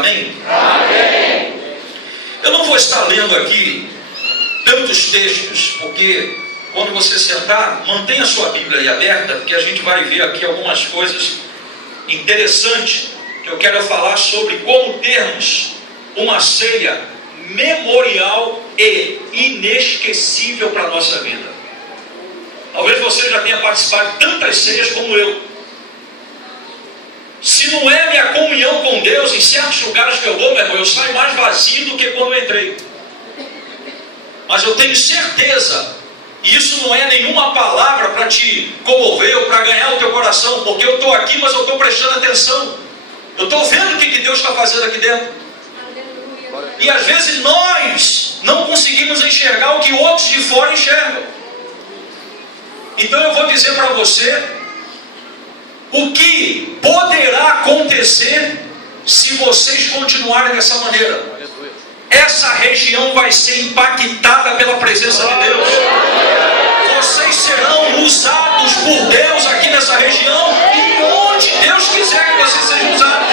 amém? Amém. Eu não vou estar lendo aqui tantos textos, porque quando você sentar, mantenha a sua Bíblia aí aberta, porque a gente vai ver aqui algumas coisas interessantes que eu quero falar sobre como termos uma ceia memorial e inesquecível para a nossa vida. Talvez você já tenha participado de tantas ceias como eu. Se não é minha comunhão com Deus, em certos lugares que eu vou, meu irmão, eu saio mais vazio do que quando eu entrei. Mas eu tenho certeza, e isso não é nenhuma palavra para te comover ou para ganhar o teu coração, porque eu estou aqui, mas eu estou prestando atenção. Eu estou vendo o que Deus está fazendo aqui dentro. E às vezes nós não conseguimos enxergar o que outros de fora enxergam. Então eu vou dizer para você o que poderá acontecer se vocês continuarem dessa maneira. Essa região vai ser impactada pela presença de Deus. Vocês serão usados por Deus aqui nessa região e onde Deus quiser que vocês sejam usados.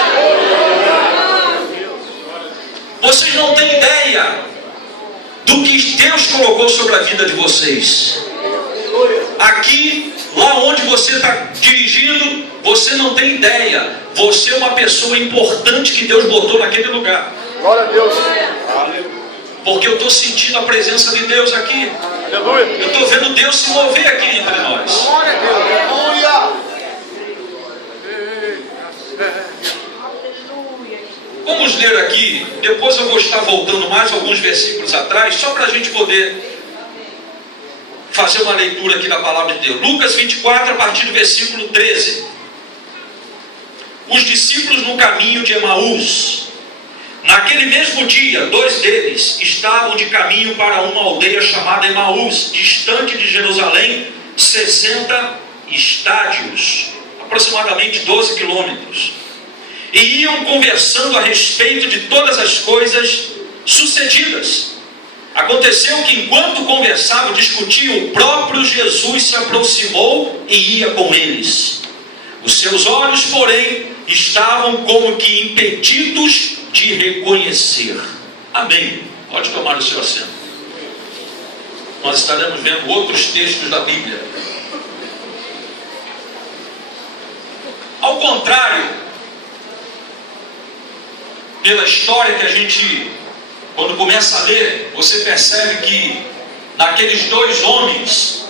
Vocês não têm ideia do que Deus colocou sobre a vida de vocês. Aqui, lá onde você está dirigindo, você não tem ideia. Você é uma pessoa importante que Deus botou naquele lugar. Glória a Deus. Porque eu estou sentindo a presença de Deus aqui. Aleluia. Eu estou vendo Deus se mover aqui entre nós. Glória a Deus. Aleluia. Vamos ler aqui. Depois eu vou estar voltando mais alguns versículos atrás, só para a gente poder fazer uma leitura aqui da palavra de Deus. Lucas 24, a partir do versículo 13. Os discípulos no caminho de Emaús. Naquele mesmo dia, 2 deles estavam de caminho para uma aldeia chamada Emaús, distante de Jerusalém, 60 estádios, aproximadamente 12 quilômetros. E iam conversando a respeito de todas as coisas sucedidas. Aconteceu que enquanto conversavam, discutiam, o próprio Jesus se aproximou e ia com eles. Os seus olhos, porém, estavam como que impedidos de reconhecer. Amém. Pode tomar o seu assento. Nós estaremos vendo outros textos da Bíblia. Ao contrário, pela história que a gente, quando começa a ler, você percebe que naqueles 2 homens,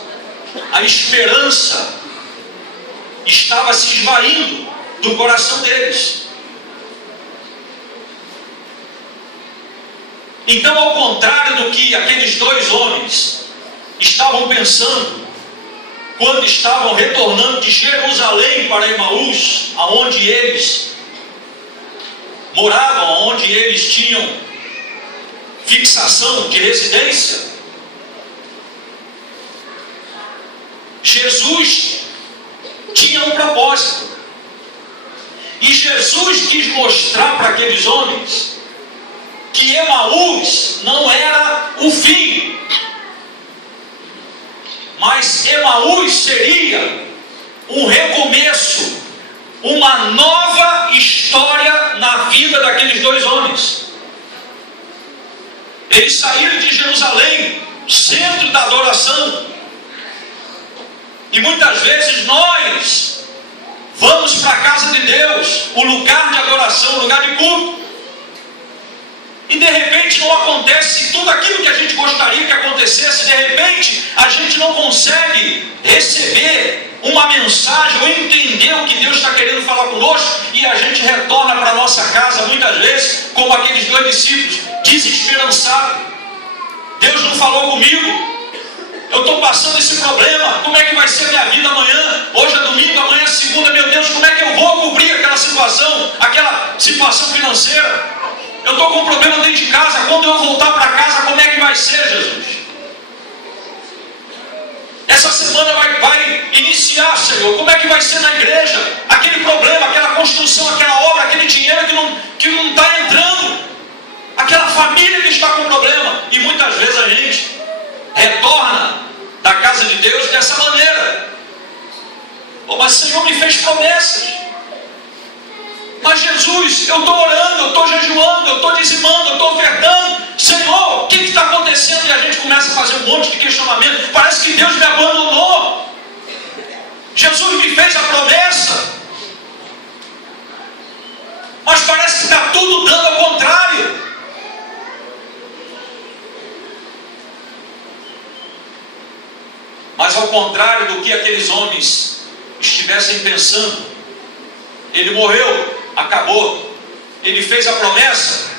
a esperança estava se esvaindo do coração deles. Então, ao contrário do que aqueles 2 homens estavam pensando, quando estavam retornando de Jerusalém para Emaús, aonde eles moravam, aonde eles tinham fixação de residência, Jesus tinha um propósito. E Jesus quis mostrar para aqueles homens que Emaús não era o fim, mas Emaús seria um recomeço, uma nova história na vida daqueles 2 homens. Eles saíram de Jerusalém, centro da adoração, e muitas vezes nós vamos para a casa de Deus, o lugar de adoração, o lugar de culto, e de repente não acontece tudo aquilo que a gente gostaria que acontecesse. De repente a gente não consegue receber uma mensagem ou entender o que Deus está querendo falar conosco, e a gente retorna para a nossa casa muitas vezes como aqueles 2 discípulos, desesperançado. Deus não falou comigo, eu estou passando esse problema, como é que vai ser minha vida amanhã? Hoje é domingo, amanhã é segunda, meu Deus, como é que eu vou cobrir aquela situação financeira? Eu estou com um problema dentro de casa, quando eu voltar para casa, como é que vai ser, Jesus? Essa semana vai iniciar, Senhor, como é que vai ser na igreja? Aquele problema, aquela construção, aquela obra, aquele dinheiro que não está entrando, aquela família que está com problema. E muitas vezes a gente retorna da casa de Deus dessa maneira. Mas o Senhor me fez promessas. Mas Jesus, eu estou orando, eu estou jejuando, monte de questionamento. Parece que Deus me abandonou. Jesus me fez a promessa, mas parece que está tudo dando ao contrário. Mas ao contrário do que aqueles homens estivessem pensando, ele morreu, acabou. Ele fez a promessa,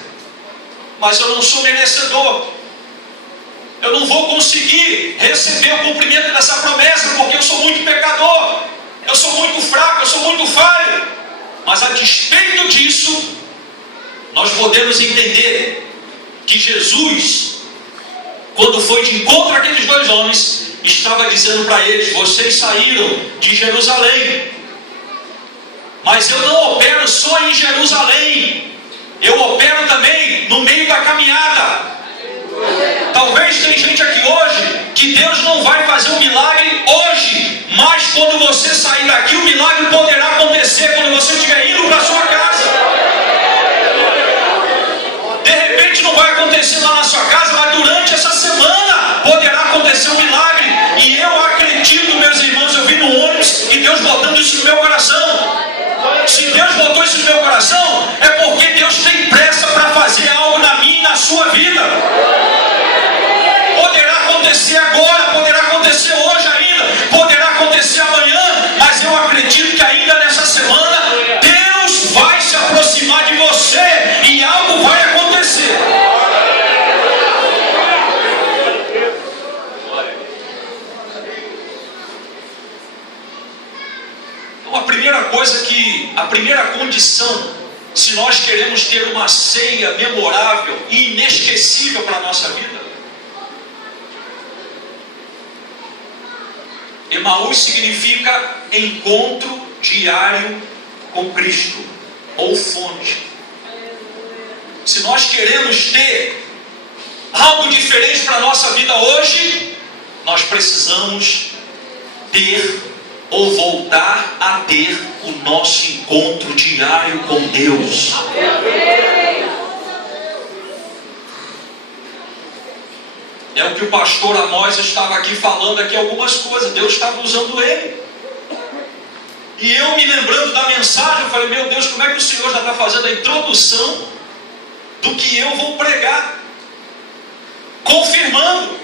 mas eu não sou merecedor. Eu não vou conseguir receber o cumprimento dessa promessa, porque eu sou muito pecador, eu sou muito fraco, eu sou muito falho. Mas a despeito disso, nós podemos entender que Jesus, quando foi de encontro àqueles dois homens, estava dizendo para eles: vocês saíram de Jerusalém, mas eu não opero só em Jerusalém, eu opero também no meio da caminhada. Talvez tem gente aqui hoje que Deus não vai fazer um milagre hoje, mas quando você sair daqui, o milagre poderá acontecer quando você estiver indo para a sua casa. De repente não vai acontecer lá na sua casa, mas durante essa semana poderá acontecer um milagre. E eu acredito, meus irmãos, eu vi no ônibus e Deus botando isso no meu coração. Se Deus botou isso no meu coração, é porque Deus tem pressa para fazer algo na minha e na sua vida. Poderá acontecer agora, poderá acontecer hoje ainda, poderá acontecer amanhã, mas eu acredito que ainda nessa semana Deus vai se aproximar de você e algo vai acontecer. A primeira condição, se nós queremos ter uma ceia memorável e inesquecível para a nossa vida, Emaús significa encontro diário com Cristo, ou fonte. Se nós queremos ter algo diferente para a nossa vida hoje, nós precisamos ter ou voltar a ter o nosso encontro diário com Deus. É o que o pastor Amós estava aqui falando aqui algumas coisas. Deus estava usando ele. E eu me lembrando da mensagem, eu falei: meu Deus, como é que o Senhor já está fazendo a introdução do que eu vou pregar? Confirmando.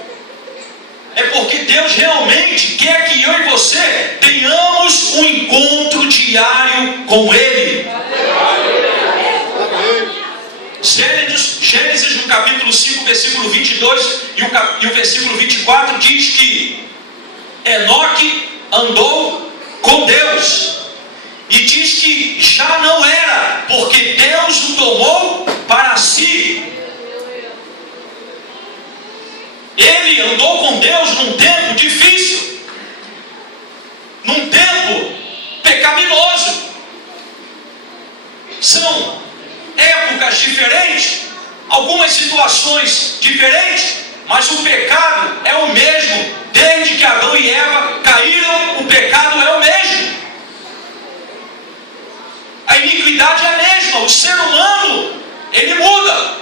É porque Deus realmente quer que eu e você tenhamos um encontro diário com Ele. Gênesis no capítulo 5, versículo 22 e o versículo 24 diz que Enoque andou com Deus. E diz que já não era, porque Deus o tomou para si. Ele andou com Deus num tempo difícil, num tempo pecaminoso. São épocas diferentes, algumas situações diferentes, mas o pecado é o mesmo. Desde que Adão e Eva caíram, o pecado é o mesmo. A iniquidade é a mesma. O ser humano, ele muda,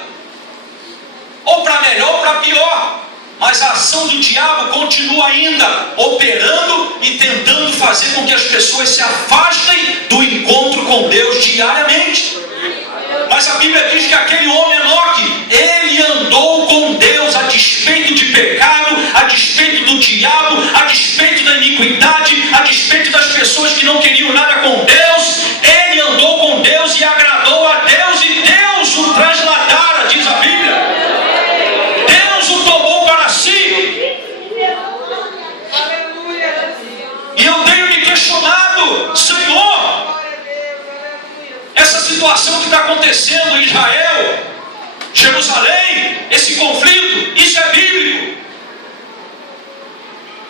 ou para melhor ou para pior. Mas a ação do diabo continua ainda operando e tentando fazer com que as pessoas se afastem do encontro com Deus diariamente. Mas a Bíblia diz que aquele homem Enoque, ele andou com Deus a despeito de pecado, a despeito do diabo, a despeito da iniquidade, a despeito das pessoas que não queriam nada com Deus. Ele andou com Deus e agradou a Deus, e Deus o trasladara, diz a Bíblia. O tomou para si. E eu tenho me questionado: Senhor, essa situação que está acontecendo em Israel, Jerusalém, esse conflito, isso é bíblico.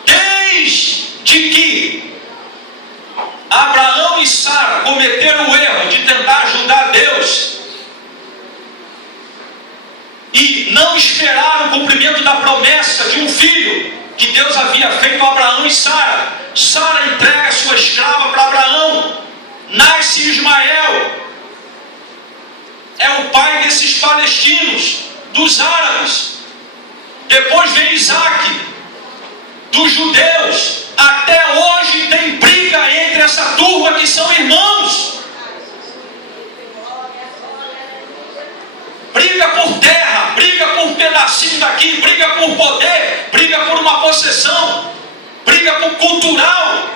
Desde que Abraão e Sara cometeram o erro de tentar ajudar Deus e não esperaram o cumprimento da promessa de um filho que Deus havia feito a Abraão e Sara. Sara entrega sua escrava para Abraão, nasce Ismael, é o pai desses palestinos, dos árabes. Depois vem Isaac, dos judeus. Até hoje tem briga entre essa turma que são irmãos. Briga por terra, briga por um pedacinho daqui, briga por poder, briga por uma possessão, briga por cultural.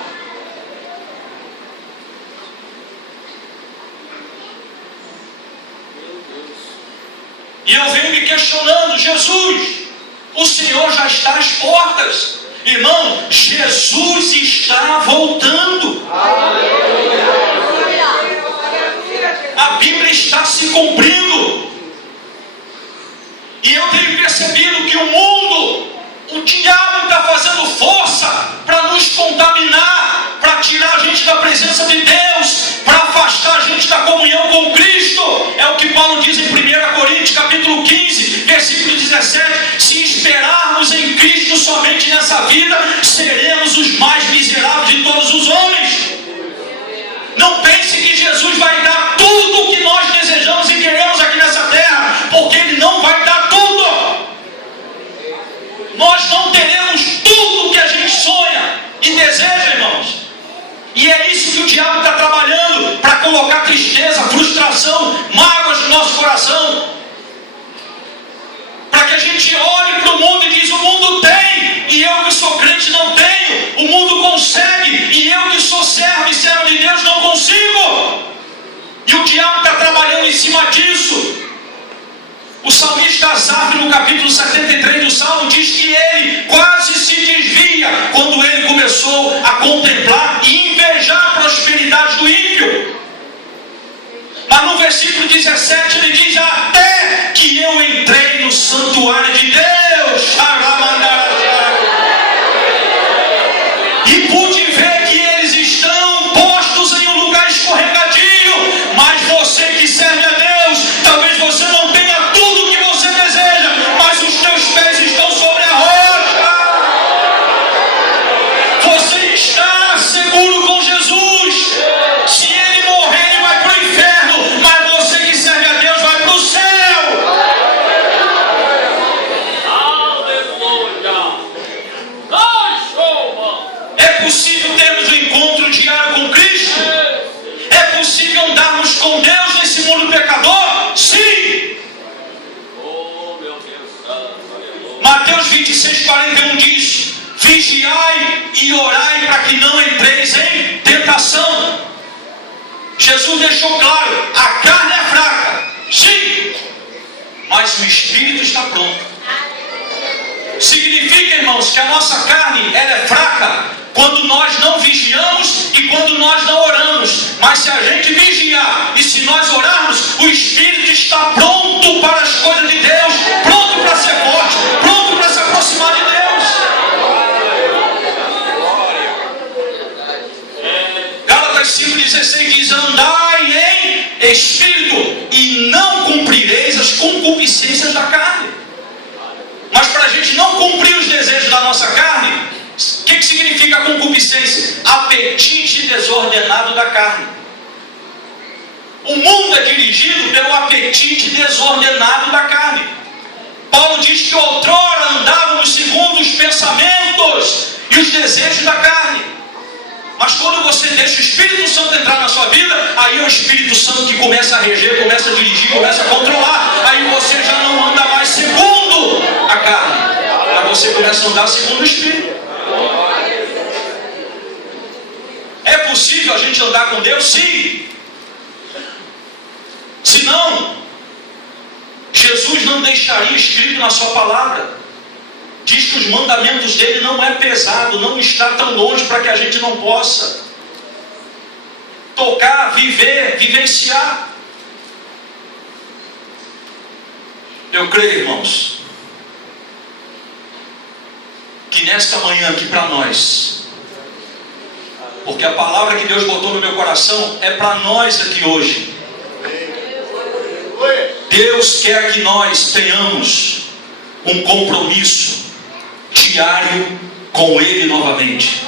E eu venho me questionando: Jesus, o Senhor já está às portas. Irmão, Jesus está voltando. A Bíblia está se cumprindo. E eu tenho percebido que o mundo, o diabo está fazendo força para nos contaminar, para tirar a gente da presença de Deus, para afastar a gente da comunhão com Cristo. É o que Paulo diz em 1 Coríntios capítulo 15, versículo 17: se esperarmos em Cristo somente nessa vida, seremos os mais miseráveis de todos os homens. Não pense que Jesus vai dar tudo o que nós desejamos e queremos aqui nessa terra, porque Ele não vai dar tudo. Nós não teremos tudo o que a gente sonha e deseja, irmãos. E é isso que o diabo está trabalhando, para colocar tristeza, frustração, mágoas no nosso coração, para que a gente olhe para o mundo e diz: o mundo tem, e eu que sou crente não tenho. O mundo consegue, e eu que sou servo e servo de Deus não consigo. E o diabo está trabalhando em cima disso. O salmista Asaf, no capítulo 73 do Salmo, diz que ele quase se desvia quando ele começou a contemplar e invejar a prosperidade do ímpio. Mas no versículo 17 ele diz: até que eu entrei no santuário de Deus, e pude ver que eles estão postos em um lugar escorregadio. Mas você que serve a Deus, talvez você não tenha tudo o que você deseja, mas os teus pés estão sobre a rocha. Você está seguro com Jesus. Se ele morrer, ele vai para o inferno, mas você que serve a Deus vai para o céu. É possível termos um encontro diário com Cristo? É possível andarmos com Deus nesse mundo pecador? Sim! Mateus 26, 41 diz: vigiai e orai para que não entreis em tentação. Jesus deixou claro: a carne é fraca, sim, mas o espírito está pronto. Significa, irmãos, que a nossa carne ela é fraca quando nós não vigiamos e quando nós não oramos. Mas se a gente vigiar e se nós orarmos, o espírito está pronto para as coisas de Deus, pronto para ser forte, pronto para se aproximar de Deus. Gálatas 5,16 diz: andai em espírito e não cumprireis as concupiscências da carne. Mas para a gente não cumprir os desejos da nossa carne, o que significa a concupiscência? Apetite desordenado da carne. O mundo é dirigido pelo apetite desordenado da carne. Paulo diz que outrora andávamos segundo os pensamentos e os desejos da carne. Mas quando você deixa o Espírito Santo entrar na sua vida, aí é o Espírito Santo que começa a reger, começa a dirigir, começa a controlar. Aí você já não anda mais segundo a carne, aí você começa a andar segundo o Espírito. É possível a gente andar com Deus? Sim. Se não, Jesus não deixaria escrito na sua palavra. Diz que os mandamentos dele não é pesado, não está tão longe para que a gente não possa tocar, viver, vivenciar. Eu creio, irmãos, que nesta manhã aqui para nós, porque a palavra que Deus botou no meu coração é para nós aqui hoje. Deus quer que nós tenhamos um compromisso diário com Ele novamente.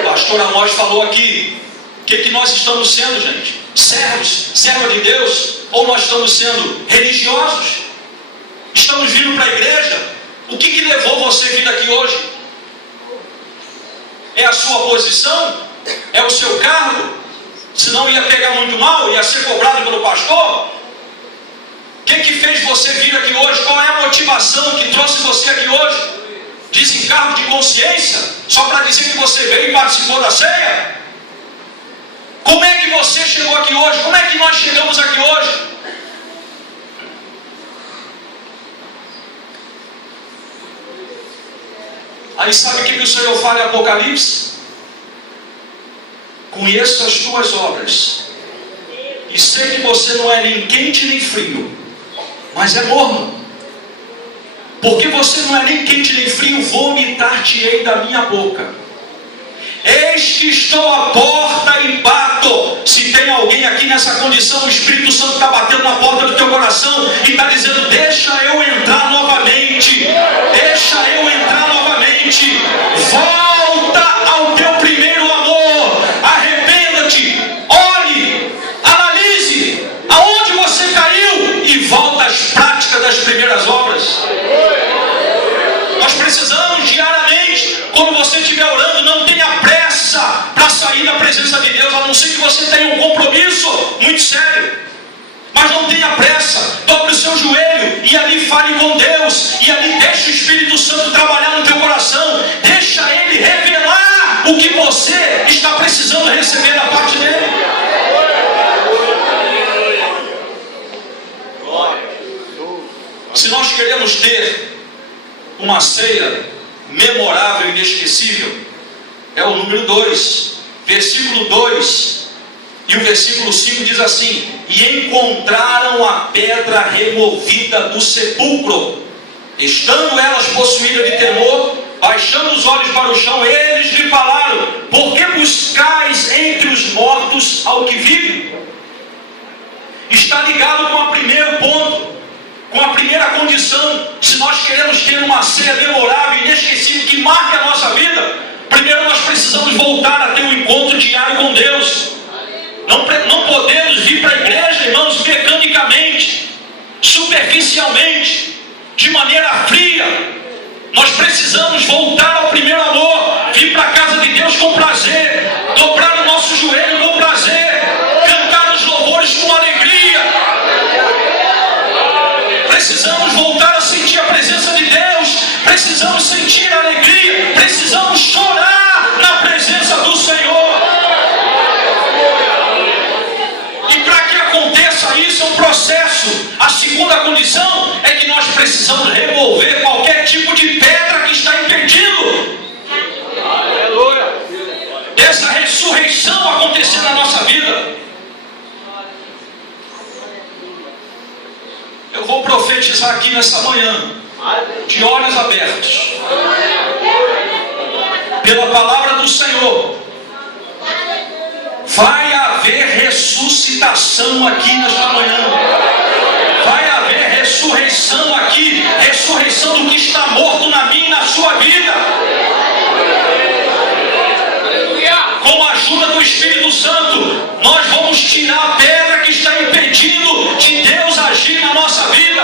O pastor Amós falou aqui: o que nós estamos sendo, gente? Servos, serva de Deus? Ou nós estamos sendo religiosos? Estamos vindo para a igreja, O que levou você a vir aqui hoje? É a sua posição? É o seu cargo? Senão ia pegar muito mal, ia ser cobrado pelo pastor? O que fez você vir aqui hoje? Qual é a motivação que trouxe você aqui hoje? Desencargo de consciência? Só para dizer que você veio e participou da ceia? Como é que você chegou aqui hoje? Como é que nós chegamos aqui hoje? Aí sabe o que o Senhor fala em Apocalipse? Conheço as tuas obras e sei que você não é nem quente nem frio, mas é morno. Porque você não é nem quente nem frio, vomitar-te-ei da minha boca. Eis que estou à porta e bato. Se tem alguém aqui nessa condição, o Espírito Santo está batendo na porta do teu coração e está dizendo: deixa eu entrar novamente, deixa eu entrar novamente, volta ao teu primeiro amor, arrependa-te, olhe, analise aonde você caiu e volta às práticas das primeiras obras. Nós precisamos diariamente, quando você estiver orando, não tenha pressa para sair da presença de Deus, a não ser que você tenha um compromisso muito sério. Mas não tenha pressa, dobre o seu joelho e ali fale com Deus, e ali deixe o Espírito Santo trabalhar no teu coração, deixa Ele revelar o que você está precisando receber da parte dEle. Se nós queremos ter uma ceia memorável e inesquecível, é o número 2, versículo 2 e o versículo 5 diz assim: e encontraram a pedra removida do sepulcro, estando elas possuídas de temor, baixando os olhos para o chão, eles lhe falaram: por que buscais entre os mortos ao que vive? Está ligado com o primeiro ponto, com a primeira condição. Se nós queremos ter uma ceia memorável e inesquecível que marque a nossa vida, primeiro nós precisamos voltar a ter um encontro diário com Deus. Não podemos vir para a igreja, irmãos, mecanicamente, superficialmente, de maneira fria. Nós precisamos voltar ao primeiro amor, vir para a casa de Deus com prazer, dobrar o nosso joelho com prazer, cantar os louvores com alegria. Precisamos voltar a sentir a presença de Deus, precisamos sentir a alegria, precisamos chorar na presença do Senhor. E para que aconteça isso, é um processo. A segunda condição é que nós precisamos remover qualquer tipo de pedra que está impedindo dessa ressurreição acontecer na nossa vida. Eu vou profetizar aqui nessa manhã, de olhos abertos, pela palavra do Senhor. Vai haver ressuscitação aqui nesta manhã. Vai haver ressurreição aqui, ressurreição do que está morto na minha e na sua vida. Com a ajuda do Espírito Santo, nós vamos tirar a pedra que está impedindo de Deus agir na nossa vida.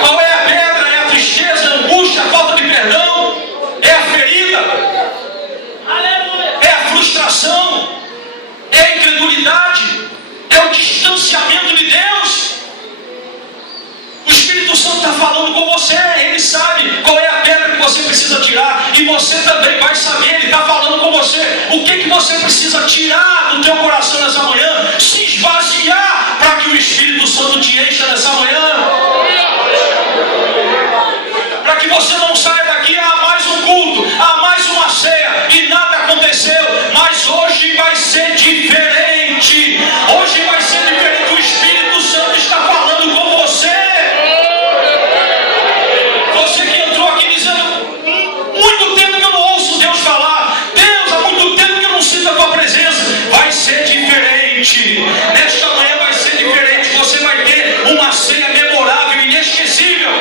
Qual é a pedra? É a tristeza, a angústia, a falta de perdão, é a ferida, é a frustração, é a incredulidade, é o distanciamento de Deus. O Espírito Santo está falando com você, Ele sabe qual é a pedra que você precisa tirar, e você também vai saber, Ele está falando com você, o que você precisa tirar do teu coração nessa manhã, se esvaziar, para que o Espírito Santo te encha nessa manhã, para que você não saia daqui a mais um culto, a mais uma ceia, e nada aconteceu. Mas hoje vai ser diferente, hoje vai ser diferente. O Espírito Santo está falando com você. Você que entrou aqui dizendo: muito tempo que eu não ouço Deus falar, Deus, há muito tempo que eu não sinto a tua presença. Vai ser diferente, nesta manhã vai ser diferente. Você vai ter uma ceia memorável e inesquecível.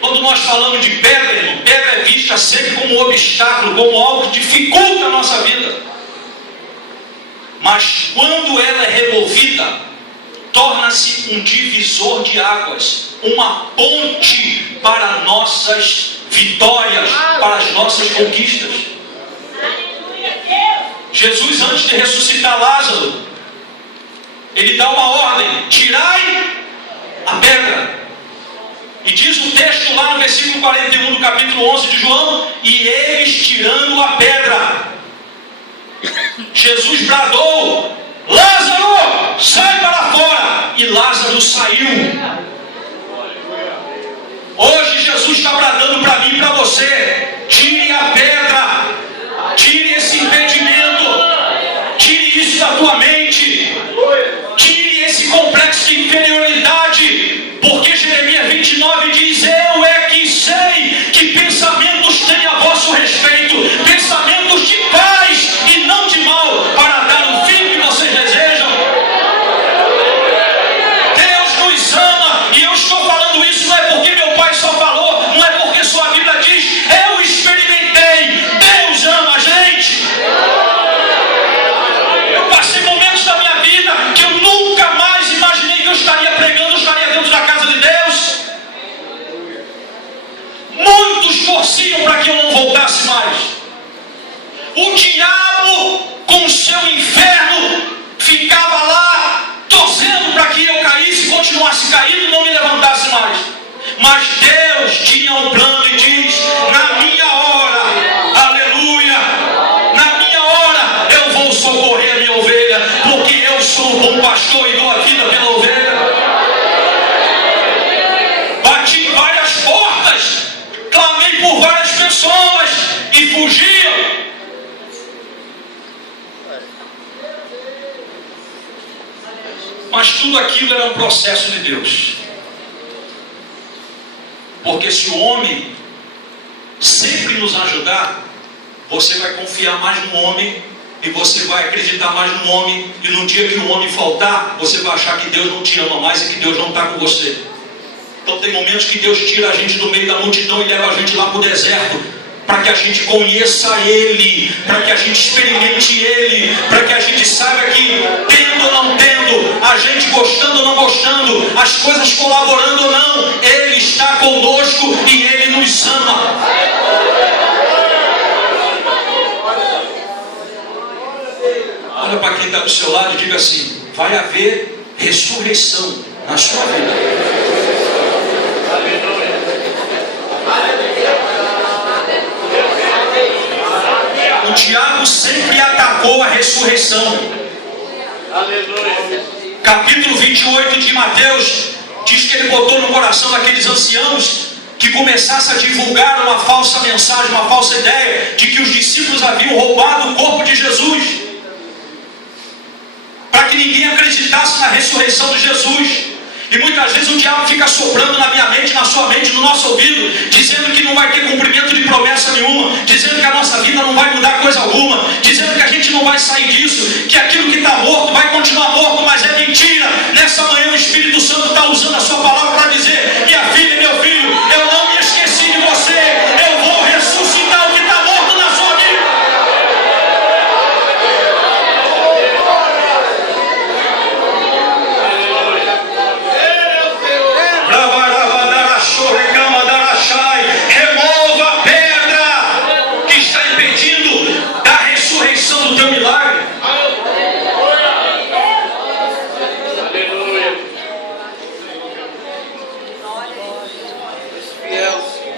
Quando nós falamos de pedra, irmão, pedra é vista sempre como um obstáculo, como algo que dificulta a nossa vida. Mas quando ela é removida, torna-se um divisor de águas, uma ponte para nossas vitórias, para as nossas conquistas. Jesus, antes de ressuscitar Lázaro, ele dá uma ordem: tirai a pedra. E diz o texto lá no versículo 41 do capítulo 11 de João: e eles tirando a pedra, Jesus bradou: Lázaro, sai para fora. E Lázaro saiu. Hoje Jesus está bradando para mim e para você: tire a pedra, tire esse impedimento, tire isso da tua mente, tire esse complexo de inferioridade, porque Jeremias 29 diz: eu é que sei que pensamentos têm a vosso respeito, pensamentos de paz e não de mal, para dar o fim que vocês desejam. Deus nos ama, e eu estou falando isso não é porque meu pai só falou, não é porque sua Bíblia diz, eu experimentei. Deus ama a gente. Eu passei momentos da minha vida que eu nunca mais imaginei que eu estaria pregando, eu estaria dentro da casa de Deus. Muitos torciam para que eu não voltasse mais. O diabo, com o seu inferno, ficava lá torcendo para que eu caísse, continuasse caído e não me levantasse mais. Mas Deus tinha um plano e diz: na minha hora, aleluia, na minha hora eu vou socorrer a minha ovelha, porque eu sou o bom pastor e dou a vida pela ovelha. Bati em várias portas, clamei por várias pessoas e fugiam. Mas tudo aquilo era um processo de Deus. Porque se o homem sempre nos ajudar, você vai confiar mais no homem, e você vai acreditar mais no homem, e no dia que o homem faltar, você vai achar que Deus não te ama mais e que Deus não está com você. Então tem momentos que Deus tira a gente do meio da multidão e leva a gente lá para o deserto, para que a gente conheça Ele, para que a gente experimente Ele, para que a gente saiba que, tendo ou não tendo, a gente gostando ou não gostando, as coisas colaborando ou não, Ele está conosco e Ele nos ama. Olha para quem está do seu lado e diga assim: vai haver ressurreição na sua vida. O diabo sempre atacou a ressurreição. Capítulo 28 de Mateus diz que ele botou no coração daqueles anciãos que começasse a divulgar uma falsa mensagem, uma falsa ideia de que os discípulos haviam roubado o corpo de Jesus, para que ninguém acreditasse na ressurreição de Jesus. E muitas vezes o diabo fica soprando na minha mente, na sua mente, no nosso ouvido, dizendo que não vai ter cumprimento de promessa nenhuma, dizendo que a nossa vida não vai mudar coisa alguma, dizendo que a gente não vai sair disso, que aquilo que está morto vai continuar morto, mas é mentira. Nessa manhã o Espírito Santo está usando a sua palavra para dizer: minha filha e meu filho, eu não me esqueci de você, eu vou ressuscitar o que está morto na sua vida. Remova a pedra que está impedindo da ressurreição do teu milagre.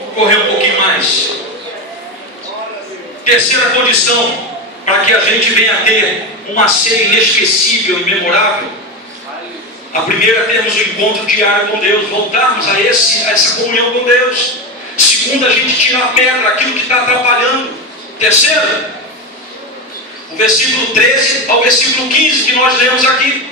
Vou correr um pouquinho mais. Terceira condição para que a gente venha ter uma ceia inesquecível e memorável. A primeira, termos um encontro diário com Deus, voltarmos a essa comunhão com Deus. Segunda, a gente tirar a pedra, aquilo que está atrapalhando. Terceiro, o versículo 13 ao versículo 15 que nós lemos aqui,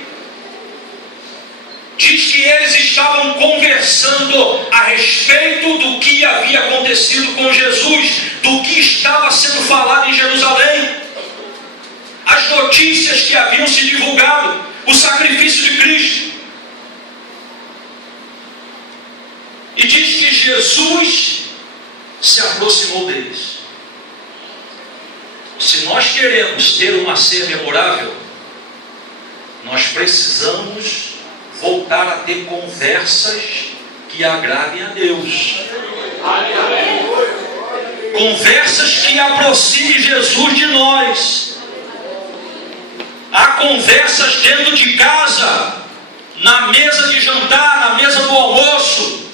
diz que eles estavam conversando a respeito do que havia acontecido com Jesus, do que estava sendo falado em Jerusalém, as notícias que haviam se divulgado, o sacrifício de Cristo. E diz que Jesus se aproximou deles. Se nós queremos ter uma ceia memorável, nós precisamos voltar a ter conversas que agradem a Deus. Conversas que aproximem Jesus de nós. Há conversas dentro de casa, na mesa de jantar, na mesa do almoço,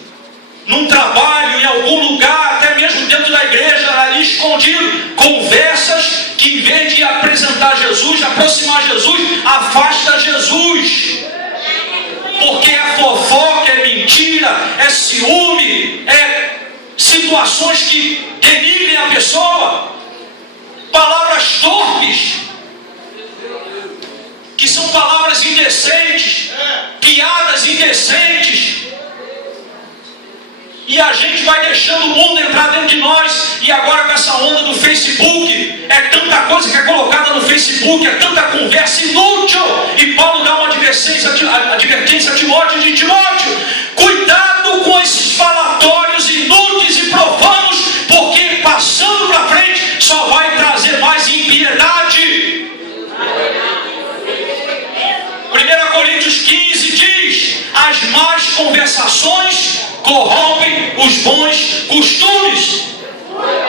num trabalho, em algum lugar, até mesmo dentro da igreja, ali escondido. Conversas que, em vez de apresentar Jesus, aproximar Jesus, afasta Jesus. Porque é fofoca, é mentira, é ciúme, é situações que denigrem a pessoa, palavras torpes, que são palavras indecentes, piadas indecentes, e a gente vai deixando o mundo entrar dentro de nós. E agora, com essa onda do Facebook, é tanta coisa que é colocada no Facebook, é tanta conversa inútil. E Paulo dá uma advertência a Timóteo, de Timóteo: cuidado com esses falatórios inúteis e profanos, porque passando para frente só vai trazer mais impiedade. 1 Coríntios 15 diz: as más conversações corrompem os bons costumes.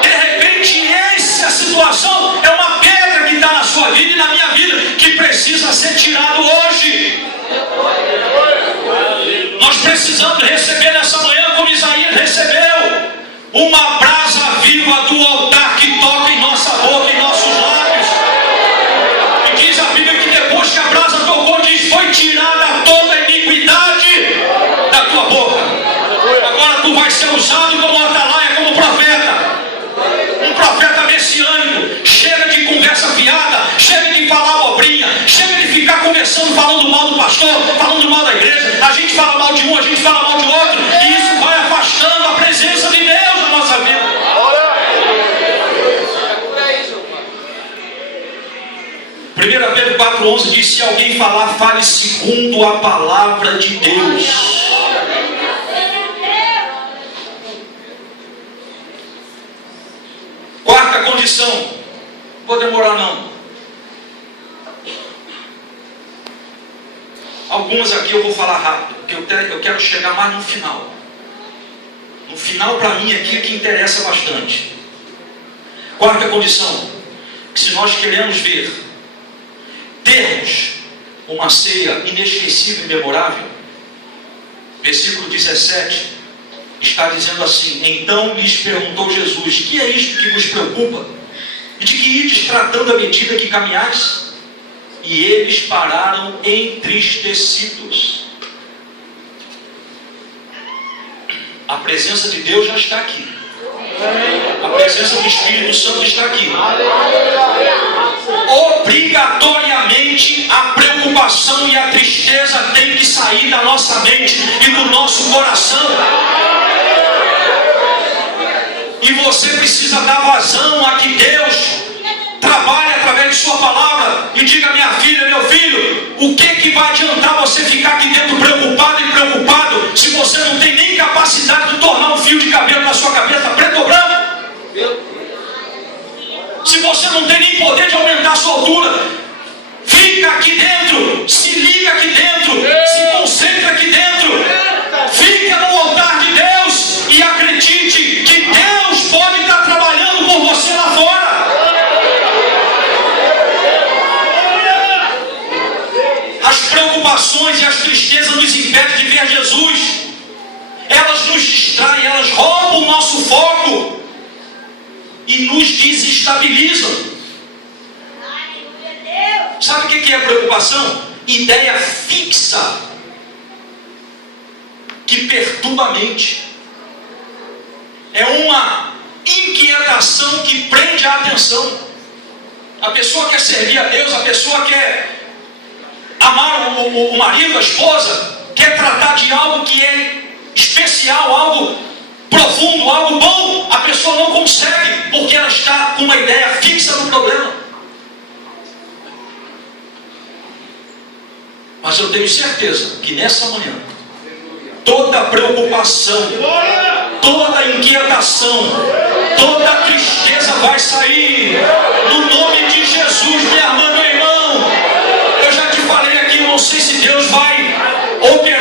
De repente, essa situação é uma pedra que está na sua vida e na minha vida, que precisa ser tirado hoje. Nós precisamos receber nessa manhã, como Isaías recebeu, uma brasa viva do altar que toca em nossa boca, em nossos lábios. E diz a Bíblia que depois que a brasa tocou, diz: foi tirada toda a iniquidade da tua boca. Agora tu vai ser usado como atalaia, como profeta. Um profeta messiânico. Chega de conversa fiada, chega de falar abobrinha, chega de ficar conversando, falando mal do pastor, falando mal da igreja. A gente fala mal de um, a gente fala mal de outro, e isso vai afastando a presença de Deus na nossa vida. 1 Pedro 4,11 diz: se alguém falar, fale segundo a palavra de Deus. Quarta condição, não vou demorar não. Algumas aqui eu vou falar rápido, porque eu quero chegar mais no final. No final, para mim, aqui é que interessa bastante. Quarta condição, que se nós queremos termos uma ceia inesquecível e memorável, versículo 17, está dizendo assim: então lhes perguntou Jesus: que é isto que vos preocupa? E de que ides tratando à medida que caminhais? E eles pararam entristecidos. A presença de Deus já está aqui. A presença do Espírito Santo está aqui. Obrigatoriamente a preocupação e a tristeza tem que sair da nossa mente e do nosso coração. E você precisa dar vazão a que Deus trabalhe através de sua palavra. E diga: minha filha, meu filho, o que vai adiantar você ficar aqui dentro preocupado e preocupado, se você não tem nem capacidade de tornar um fio de cabelo na sua cabeça preto ou branco? Se você não tem nem poder de aumentar a sua altura, fica aqui dentro, se liga aqui dentro, se concentra aqui dentro, fica no altar de Deus e acredite que Deus pode estar trabalhando por você lá fora. As preocupações e as tristezas nos impedem de ver Jesus. Elas nos distraem, elas roubam o nosso foco e nos desestabilizam. Sabe o que é preocupação? Ideia fixa que perturba a mente. É uma inquietação que prende a atenção. A pessoa quer servir a Deus, a pessoa quer amar o marido, a esposa, quer tratar de algo que é especial, algo profundo, algo bom. A pessoa não consegue, porque ela está com uma ideia fixa no problema. Mas eu tenho certeza que nessa manhã, toda preocupação, toda inquietação, toda tristeza vai sair, no nome de Jesus, minha irmã, meu irmão. Eu já te falei aqui, eu não sei se Deus vai operar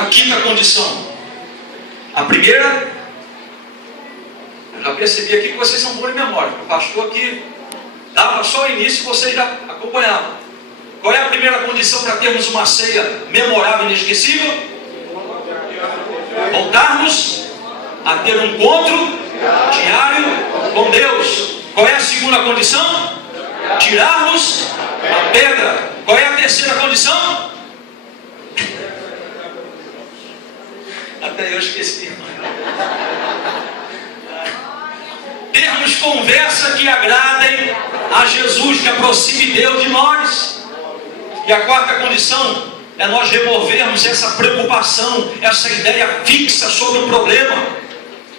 A quinta condição. A primeira, eu já percebi aqui que vocês são bons de memória. O pastor aqui dava só o início e vocês já acompanhavam. Qual é a primeira condição para termos uma ceia memorável e inesquecível? Voltarmos a ter um encontro diário com Deus. Qual é a segunda condição? Tirarmos a pedra. Qual é a terceira condição? Até eu esqueci. Termos conversa que agradem a Jesus, que aproxime Deus de nós. E a quarta condição é nós removermos essa preocupação, essa ideia fixa sobre o problema,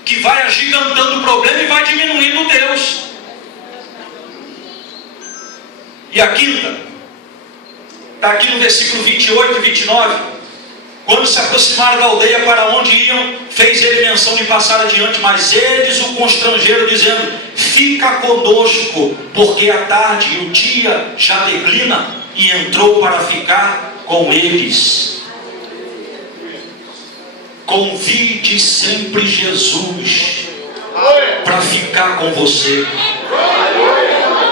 que vai agigantando o problema e vai diminuindo Deus. E a quinta, está aqui no versículo 28 e 29. Quando se aproximaram da aldeia para onde iam, fez ele menção de passar adiante, mas eles o constrangeram, dizendo: fica conosco, porque a tarde e o dia já declina. E entrou para ficar com eles. Convide sempre Jesus para ficar com você.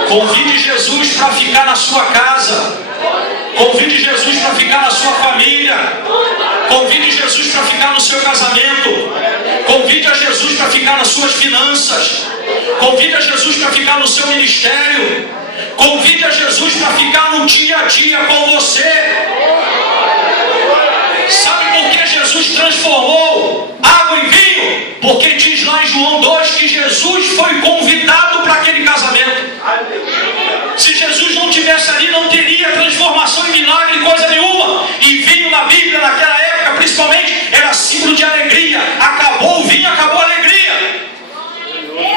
Convide Jesus para ficar na sua casa. Convide Jesus para ficar na sua família. Convide Jesus para ficar no seu casamento. Convide a Jesus para ficar nas suas finanças. Convide a Jesus para ficar no seu ministério. Convide a Jesus para ficar no dia a dia com você. Sabe por que Jesus transformou água em vinho? Porque diz lá em João 2 que Jesus foi convidado para aquele casamento. Se Jesus não tivesse ali, não teria transformação em milagre, coisa nenhuma. E vinho na Bíblia, naquela época principalmente, era símbolo de alegria. Acabou o vinho, acabou a alegria.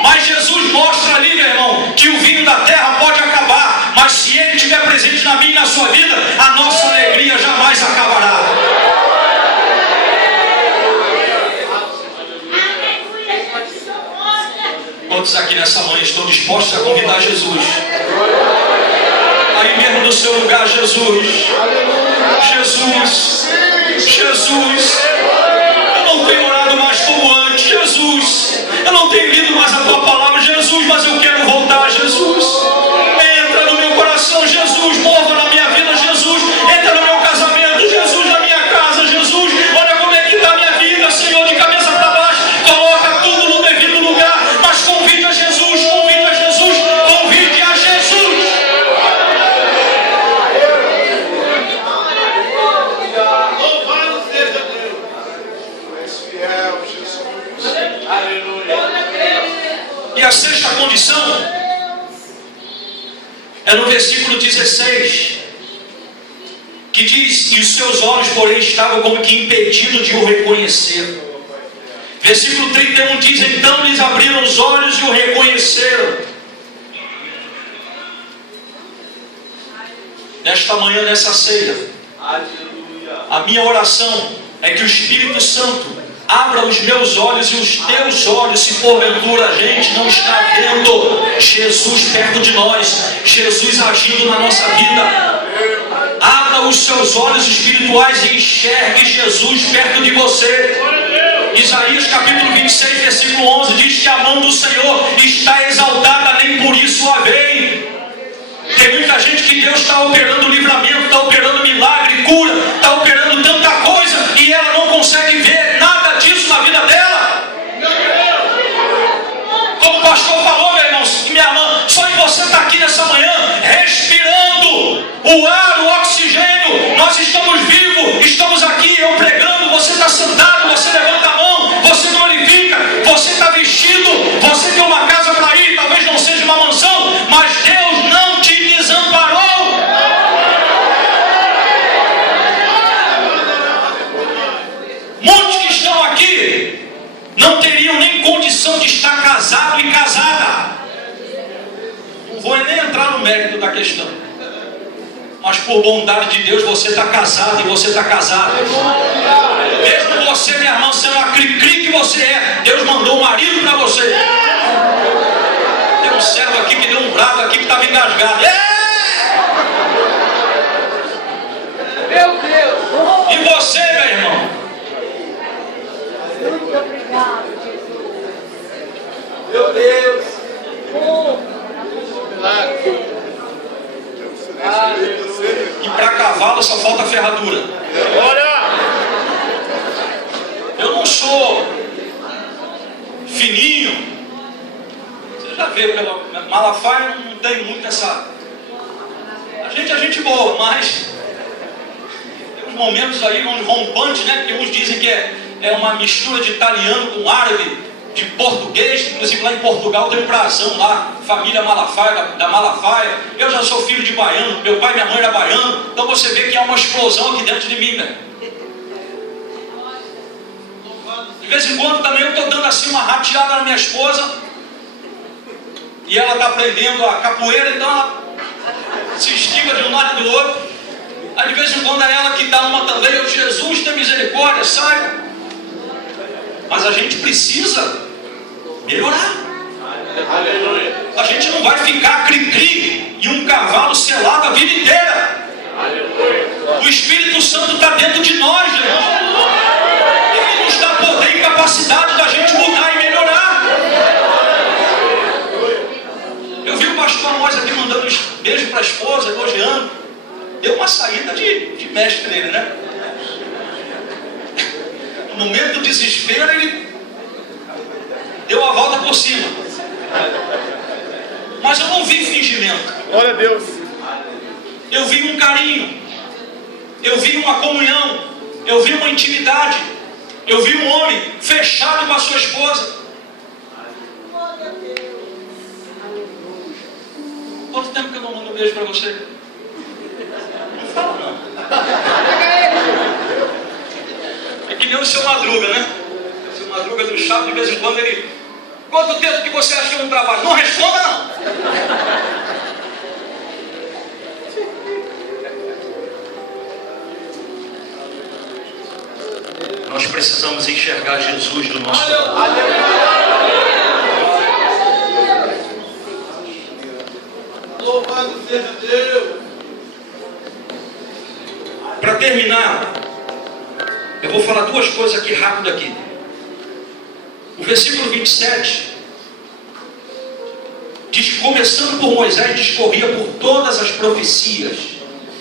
Mas Jesus mostra ali, meu irmão, que o vinho da terra pode acabar, mas se ele estiver presente na minha e na sua vida, a nossa alegria jamais acabará. Quantos aqui nessa manhã estão dispostos a convidar Jesus? Aí mesmo no seu lugar, Jesus. Jesus. Jesus. Eu não tenho orado mais como antes, Jesus. Eu não tenho lido mais a tua palavra, Jesus, mas eu quero voltar, Jesus. Entra no meu coração, Jesus. Mova na minha vida, Jesus. Entra no meu casamento, Jesus, na minha casa, Jesus. Olha como é que está a minha vida, Senhor, de cabeça para baixo. Coloca tudo no devido lugar, mas convide a Jesus, convide a Jesus, convide a Jesus. Louvado seja Deus. Tu és fiel, Jesus. Aleluia. E a sexta condição é no versículo 16, que diz: e os seus olhos, porém, estavam como que impedidos de o reconhecer. Versículo 31 diz: então lhes abriram os olhos e o reconheceram. Nesta manhã, nessa ceia, a minha oração é que o Espírito Santo abra os meus olhos e os teus olhos, se porventura a gente não está vendo Jesus perto de nós, Jesus agindo na nossa vida. Abra os seus olhos espirituais e enxergue Jesus perto de você. Isaías capítulo 26, versículo 11 diz que a mão do Senhor está exaltada, nem por isso a veem. Tem muita gente que Deus está operando livramento, está operando milagre, cura, está operando tanta coisa e ela não consegue ver nada disso na vida dela. Como o pastor falou, meu irmão, minha irmã, só em você estar aqui nessa manhã, respirando o ar, o oxigênio, nós estamos vivos, estamos aqui, eu pregando, você está sentado, você levanta a mão, você glorifica, você está vestido, você tem uma casa para ir, talvez não seja uma mansão, mas Deus não te desamparou. Muitos que estão aqui não teriam nem condição de estar casado e casada. Não vou nem entrar no mérito da questão, mas por bondade de Deus você está casado e você está casada. Mesmo você, minha irmã, sendo a cri-cri que você é, Deus mandou um marido para você. Tem um servo aqui que deu um brado aqui que estava engasgado. Meu Deus! E você, meu irmão, ver pela Malafaia, não tem muito essa... A gente é gente boa, mas tem uns momentos aí onde rompante, né? Porque uns dizem que é uma mistura de italiano com árabe, de português. Inclusive lá em Portugal tem um brasão lá, família Malafaia, da Malafaia. Eu já sou filho de baiano, meu pai e minha mãe eram baianos. Então você vê que há uma explosão aqui dentro de mim, velho. De vez em quando também eu estou dando assim uma rateada na minha esposa, e ela está aprendendo a capoeira, então ela se estica de um lado e do outro. Aí de vez em quando é ela que dá uma também. Eu, Jesus, tem misericórdia, sai. Mas a gente precisa melhorar. Aleluia. A gente não vai ficar cri-cri e um cavalo selado a vida inteira. Aleluia. O Espírito Santo está dentro de nós, gente. Ele nos dá poder e capacidade da gente mudar e melhorar. Eu vi o pastor Amós aqui mandando um beijo para a esposa, elogiando. Deu uma saída de mestre nele, né? No momento do desespero, ele deu a volta por cima. Mas eu não vi fingimento. Glória a Deus. Eu vi um carinho. Eu vi uma comunhão. Eu vi uma intimidade. Eu vi um homem fechado com a sua esposa. Quanto tempo que eu não mando um beijo para você? Não fala não. É que nem o seu Madruga, né? O seu Madruga do Chato, de vez em quando ele... Quanto tempo que você acha que eu não trabalho? Não responda não. Nós precisamos enxergar Jesus do nosso lado. Louvado seja Deus. Para terminar, eu vou falar duas coisas aqui rápido aqui. O versículo 27 diz que, começando por Moisés, discorria por todas as profecias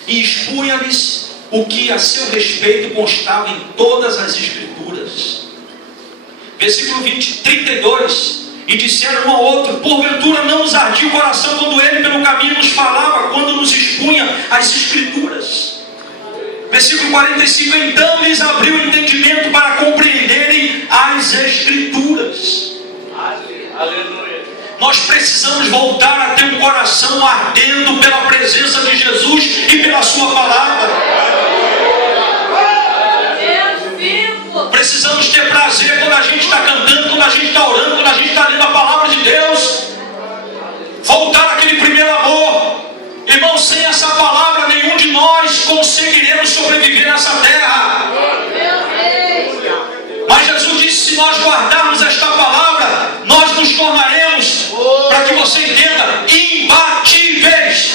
e expunha-lhes o que a seu respeito constava em todas as escrituras. Versículo 32: e disseram um ao outro: porventura não nos ardia o coração quando ele pelo caminho nos falava, quando nos expunha as escrituras. Versículo 45: então lhes abriu o entendimento para compreenderem as escrituras. Aleluia. Nós precisamos voltar a ter um coração ardendo pela presença de Jesus e pela sua palavra. Precisamos ter prazer quando a gente está cantando, quando a gente está orando, quando a gente está lendo a palavra de Deus. Voltar àquele primeiro amor. Irmão, sem essa palavra nenhum de nós conseguiremos sobreviver nessa terra. Mas Jesus disse: se nós guardarmos esta palavra, nós nos tornaremos, para que você entenda, imbatíveis.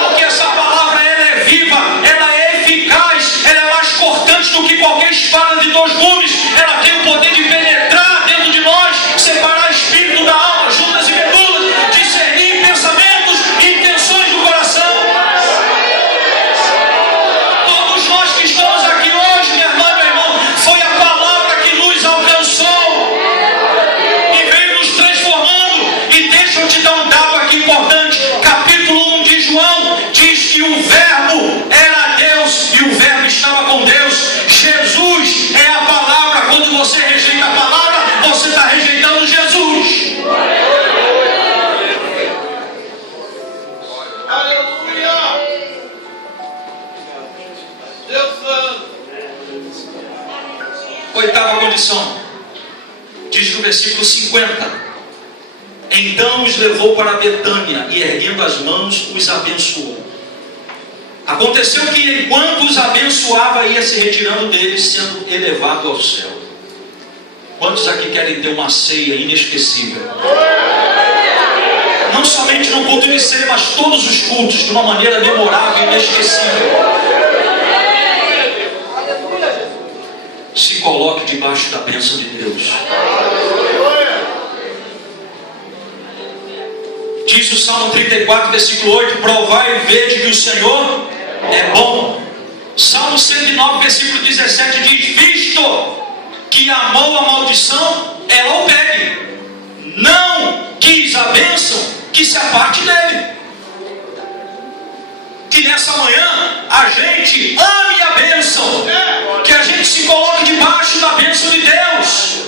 Porque essa palavra, ela é viva, ela é eficaz, ela é mais cortante do que qualquer espada de dois gumes. Ela tem o poder de penetrar dentro de nós, separar espírito da alma, juntas e medulas, discernir pensamentos e intenções do coração. Todos nós que estamos aqui hoje, minha irmã, meu irmão, foi a palavra que nos alcançou e veio nos transformando. E deixa eu te dar um dado aqui importante. Capítulo 1 de João diz que o verbo era Deus e o verbo estava com Deus. Jesus é a palavra. Quando você rejeita a palavra, você está rejeitando Jesus. Aleluia. Deus santo. Oitava condição, diz no versículo 50: então os levou para Betânia e, erguendo as mãos, os abençoou. Aconteceu que, enquanto os abençoava, ia se retirando deles, sendo elevado ao céu. Quantos aqui querem ter uma ceia inesquecível? Não somente no culto de ceia, mas todos os cultos, de uma maneira memorável e inesquecível. Se coloque debaixo da bênção de Deus. Diz o Salmo 34, versículo 8: provai e vede que o Senhor é bom. Salmo 109, versículo 17 diz: visto que amou a maldição, ela o pegue, não quis a bênção, que se aparte dele. Que nessa manhã a gente ame a bênção, que a gente se coloque debaixo da bênção de Deus.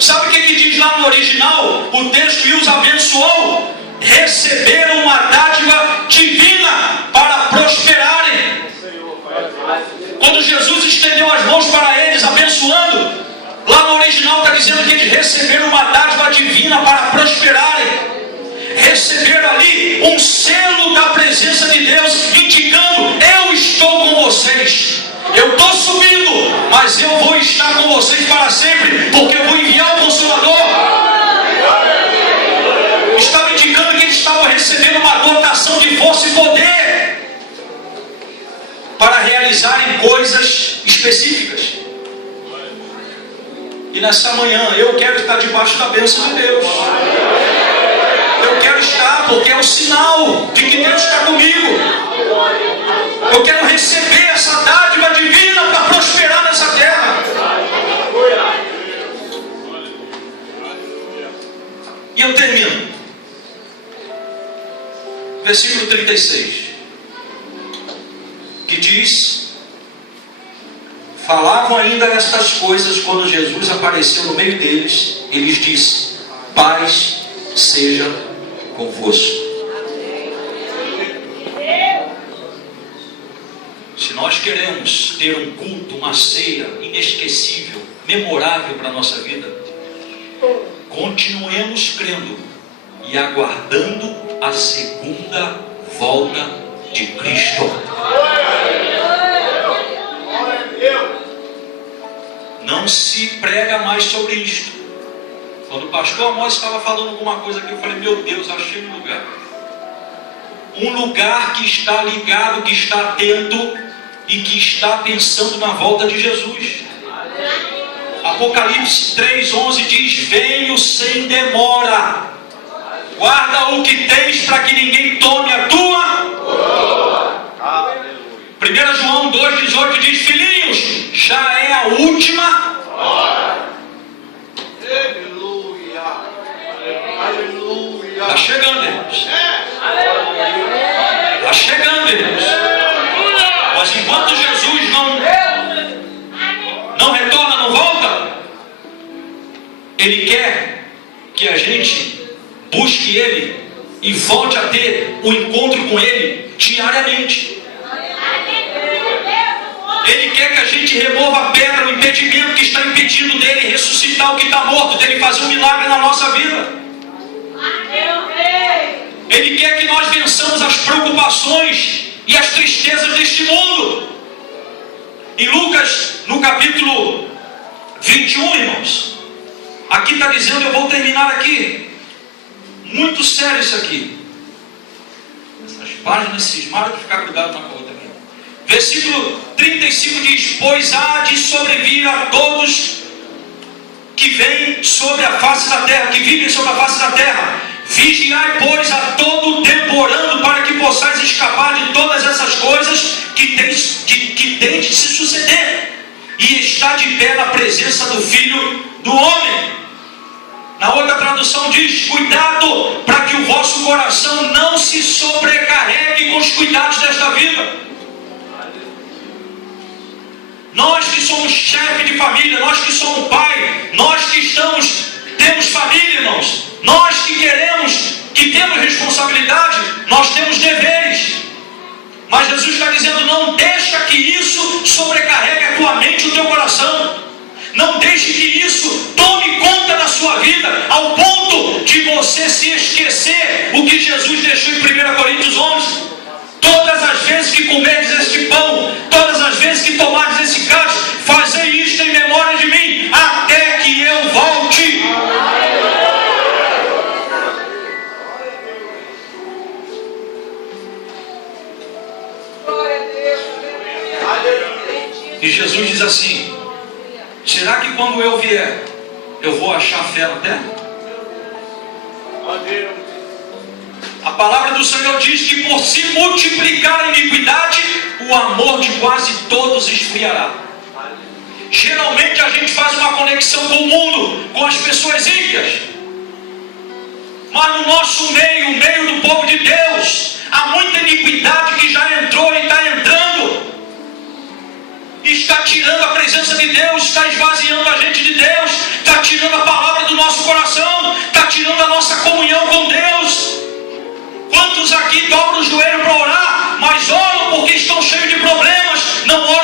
Sabe o que diz lá no original? O texto: e os abençoou, receberam uma dádiva divina para prosperarem. Quando Jesus estendeu as mãos para eles, abençoando, lá no original está dizendo que eles receberam uma dádiva divina para prosperarem. Receberam ali um selo da presença de Deus, indicando: eu estou com vocês. Eu estou subindo, mas eu vou estar com vocês para sempre, porque eu vou enviar o Consolador. Estava indicando que eles estavam recebendo uma dotação de força e poder para realizarem coisas específicas. E nessa manhã eu quero estar debaixo da bênção de Deus. Eu quero estar, porque é um sinal de que Deus está comigo. Eu quero receber essa dádiva divina para prosperar nessa terra. E eu termino. Versículo 36. Que diz: falavam ainda estas coisas quando Jesus apareceu no meio deles e lhes disse: paz seja convosco. Se nós queremos ter um culto, uma ceia inesquecível, memorável para a nossa vida, continuemos crendo e aguardando a segunda volta de Cristo. Não se prega mais sobre isto. Quando o pastor Amós estava falando alguma coisa aqui, eu falei: meu Deus, achei um lugar. Um lugar que está ligado, que está atento e que está pensando na volta de Jesus. Apocalipse 3:11 diz: venho sem demora. Guarda o que tens para que ninguém tome a tua. 1 João 2,18 diz: filhinhos, já é a última hora. Está chegando, irmãos. Está chegando, irmãos. Mas enquanto Jesus não retorna, não volta, Ele quer que a gente busque Ele e volte a ter um encontro com Ele diariamente. Ele quer que a gente remova a pedra, o impedimento que está impedindo dele ressuscitar o que está morto, dele fazer um milagre na nossa vida. Ele quer que nós vençamos as preocupações e as tristezas deste mundo. Em Lucas, no capítulo 21, irmãos, aqui está dizendo, eu vou terminar aqui, muito sério isso aqui. Essas páginas cismaram de ficar cuidado uma com a outra aqui. Versículo 35 diz: pois há de sobrevir a todos que vêm sobre a face da terra, que vivem sobre a face da terra. Vigiai, pois, a todo o tempo, orando, para que possais escapar de todas essas coisas que têm de se suceder, e estar de pé na presença do Filho do Homem. Na outra tradução diz: cuidado para que o vosso coração não se sobrecarregue com os cuidados desta vida. Nós que somos chefe de família, nós que somos pai, nós que temos família, irmãos, nós que queremos, que temos responsabilidade, nós temos deveres. Mas Jesus está dizendo: não deixa que isso sobrecarregue a tua mente e o teu coração. Não deixe que isso tome conta da sua vida, ao ponto de você se esquecer o que Jesus deixou em 1 Coríntios 11. Todas as vezes que comerdes este pão, todas as vezes que tomardes esse cálice, fazei isto em memória de mim, até que eu volte. E Jesus diz assim: será que quando eu vier, eu vou achar fé na terra? A palavra do Senhor diz que por se multiplicar a iniquidade, o amor de quase todos esfriará. Geralmente a gente faz uma conexão com o mundo, com as pessoas ímpias. Mas no nosso meio, o meio do povo de Deus, há muita iniquidade que já entrou e está entrando. Está tirando a presença de Deus, está esvaziando a gente de Deus, está tirando a palavra do nosso coração, está tirando a nossa comunhão com Deus. Quantos aqui dobram o joelho para orar, mas oram porque estão cheios de problemas, não oram